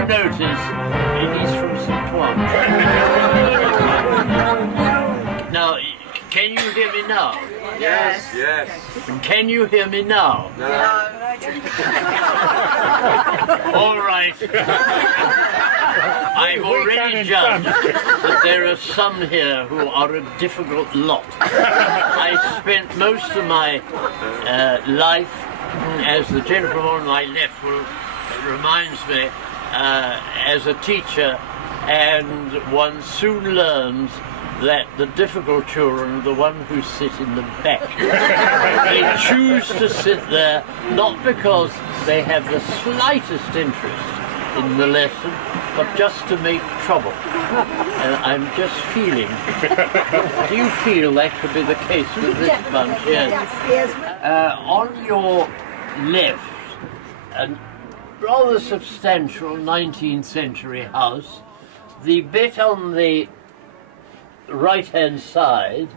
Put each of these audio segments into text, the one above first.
you notice, he's from St. Juan. Now, can you hear me now? Yes. Yes. Can you hear me now? No. All right. I've already judged that there are some here who are a difficult lot. I spent most of my life, as the gentleman on my left reminds me, as a teacher, and one soon learns that the difficult children are the ones who sit in the back. They choose to sit there not because they have the slightest interest in the lesson, but just to make trouble. And I'm just feeling. Do you feel that could be the case with this bunch? Yes. On your left, a rather substantial 19th century house. The bit on the right-hand side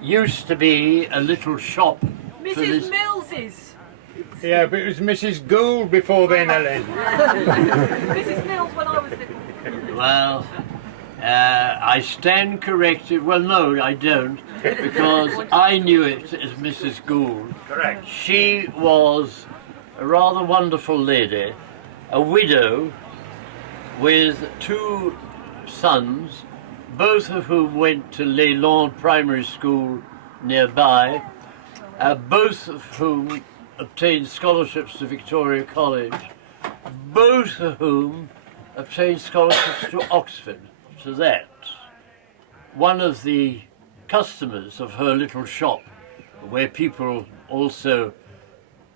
used to be a little shop. Mrs. Mills's. Yeah, but it was Mrs. Gould before then, Ellen. Mrs. Mills when I was little. Well, I stand corrected. Well, no, I don't, because I knew it as Mrs. Gould. Correct. She was a rather wonderful lady, a widow with two sons, both of whom went to Leyland Primary School nearby, both of whom obtained scholarships to Victoria College, both of whom obtained scholarships to Oxford. So that one of the customers of her little shop, where people also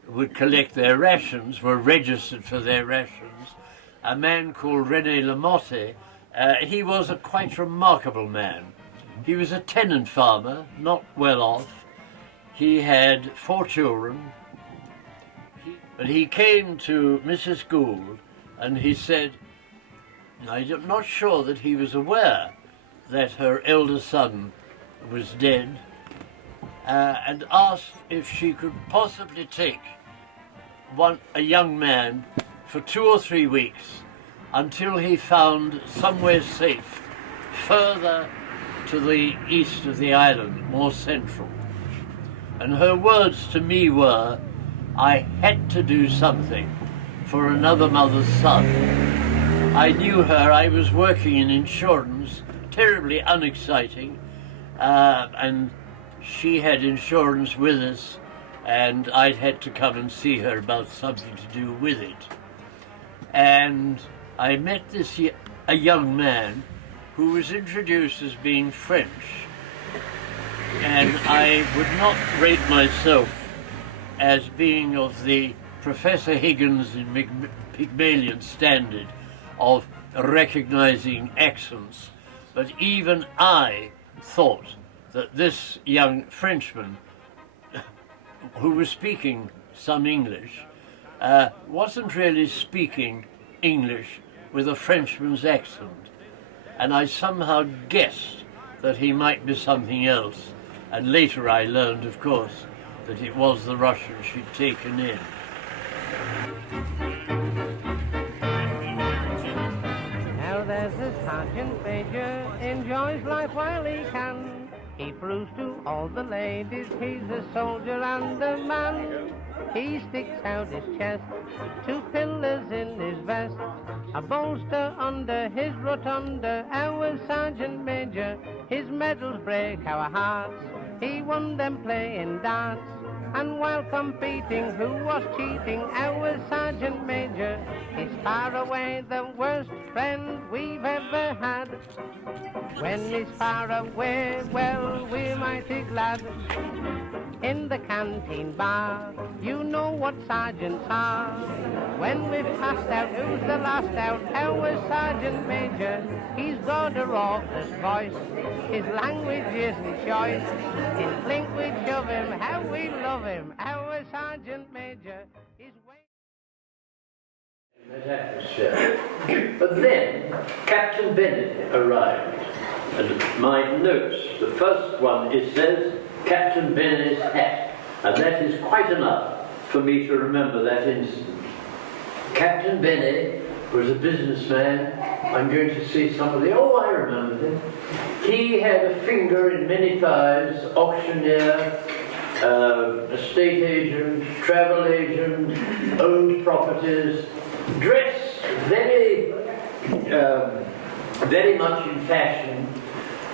would collect their rations, were registered for their rations, a man called René Lamotte. He was a quite remarkable man. He was a tenant farmer, not well off. He had 4 children. But he came to Mrs. Gould and he said, I'm not sure that he was aware that her elder son was dead, and asked if she could possibly take a young man for 2 or 3 weeks until he found somewhere safe further to the east of the island, more central. And her words to me were, I had to do something for another mother's son. I knew her, I was working in insurance, terribly unexciting, and she had insurance with us, and I'd had to come and see her about something to do with it. And I met a young man who was introduced as being French, and I would not rate myself as being of the Professor Higgins in Pygmalion standard of recognizing accents, but even I thought that this young Frenchman, who was speaking some English, wasn't really speaking English with a Frenchman's accent, and I somehow guessed that he might be something else, and later I learned, of course, that it was the Russian she'd taken in. Now there's a sergeant major, enjoys life while he can. He proves to all the ladies he's a soldier and a man. He sticks out his chest, 2 pillars in his vest, a bolster under his rotunda. Our sergeant major, his medals break our hearts. He won them playing darts, and while competing, who was cheating? Our sergeant major is far away the worst friend we've ever had. When he's far away, well, we're mighty glad. In the canteen bar, you know what sergeants are. When we've passed out, who's the last out? Our sergeant major, he's got a raucous voice. His language isn't choice. His language of him, how we love him. Our sergeant major is way... But then Captain Bennett arrived, and my notes, the first one, it says Captain Bennett's hat, and that is quite enough for me to remember that incident. Captain Bennett was a businessman. I'm going to see somebody, oh, I remember him. He had a finger in many pies, auctioneer, estate agent, travel agent, owned properties, dressed very, very much in fashion,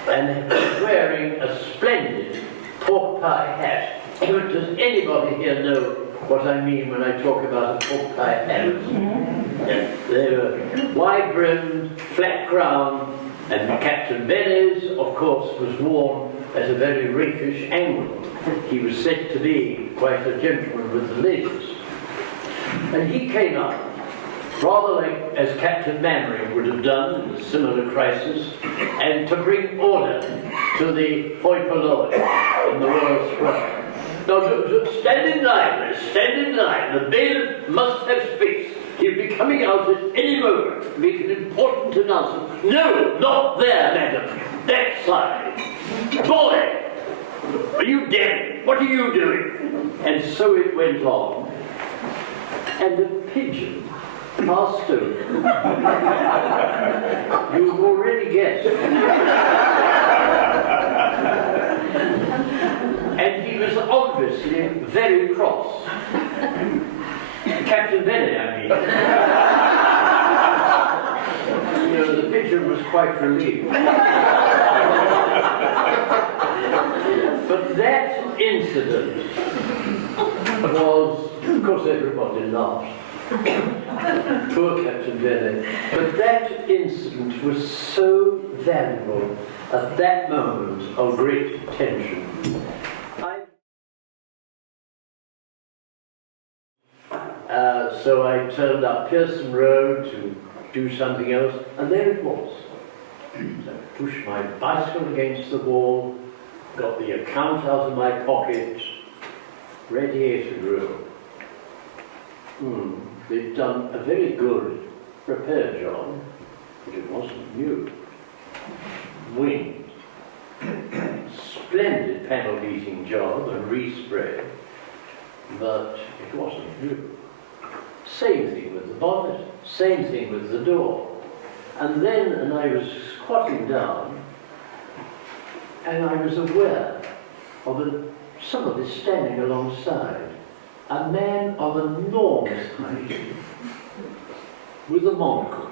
and wearing a splendid pork pie hat. Does anybody here know what I mean when I talk about a pork pie hat? Yeah, they were wide-brimmed, flat-crowned, and Captain Bennett's, of course, was worn at a very rakish angle. He was said to be quite a gentleman with the ladies. And he came up, rather like as Captain Mannering would have done in a similar crisis, and to bring order to the hoi polloi in the Royal Square. Now, stand in line, stand in line. The bailiff must have space. He'll be coming out at any moment to make an important announcement. No, not there, madam. That side. Boy, are you dead? What are you doing? And so it went on. And the pigeon passed over. You've already guessed. And he was obviously very cross. Captain Bennet, I mean. You know, the pigeon was quite relieved. But that incident was, of course, everybody laughed. Poor Captain Bennet. But that incident was so valuable at that moment of great tension. So I turned up Pearson Road to do something else, and there it was. So I pushed my bicycle against the wall, got the account out of my pocket, radiator room. They'd done a very good repair job, but it wasn't new. Wind. Splendid panel beating job and respray, but it wasn't new. Same thing with the bonnet, same thing with the door. And then, I was squatting down, and I was aware of somebody standing alongside, a man of enormous height, with a monocle.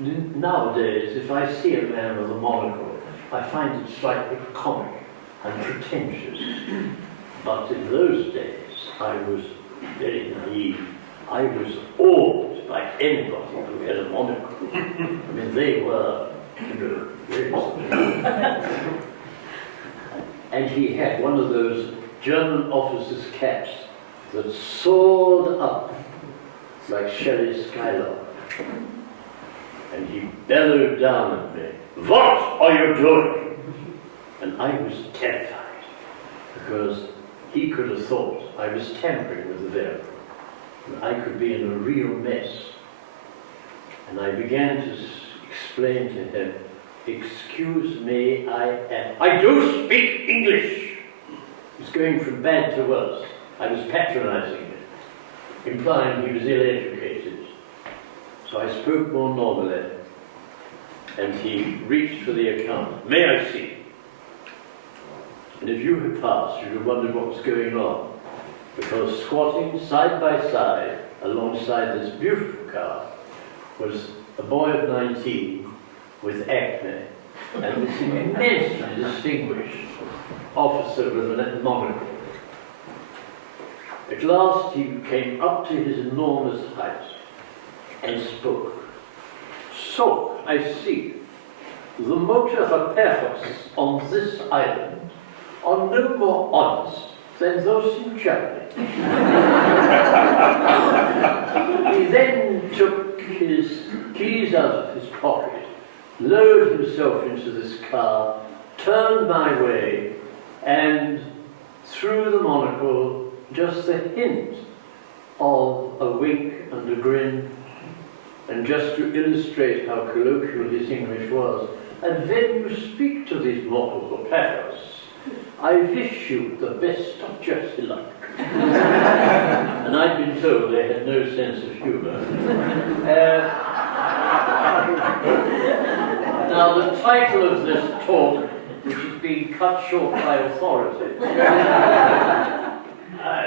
Nowadays, if I see a man with a monocle, I find it slightly comic and pretentious. But in those days, I was very naive. I was awed by anybody who had a monocle. I mean, they were, very And he had one of those German officers' caps that soared up like Shelley's skylark. And he bellowed down at me, "What are you doing?" And I was terrified, because he could have thought I was tampering with the vehicle. And I could be in a real mess. And I began to explain to him, "Excuse me, I do speak English." He was going from bad to worse. I was patronizing him, implying he was ill-educated. So I spoke more normally, and he reached for the account. "May I see?" And if you had passed, you would have wondered what was going on, because squatting side by side alongside this beautiful car was a boy of 19 with acne, and this immensely distinguished officer with a monocle. At last he came up to his enormous height and spoke. "So, I see, the motor repairs on this island are no more honest than those in Germany." He then took his keys out of his pocket, lowered himself into this car, turned my way, and through the monocle, just the hint of a wink and a grin, and just to illustrate how colloquial his English was, "And when you speak to these mortal repairs, I wish you the best of just luck." And I'd been told they had no sense of humour. Now, the title of this talk, which is being cut short by authority,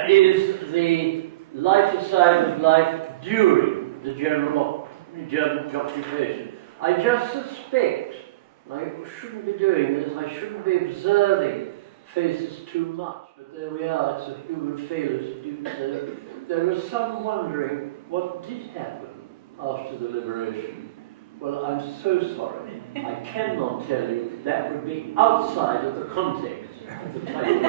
is The Lighter Side of Life During the German Occupation. I just suspect, I shouldn't be doing this, I shouldn't be observing faces too much, but there we are, it's a human failure to do so. There is some wondering what did happen after the liberation. Well, I'm so sorry. I cannot tell you. That would be outside of the context of the title.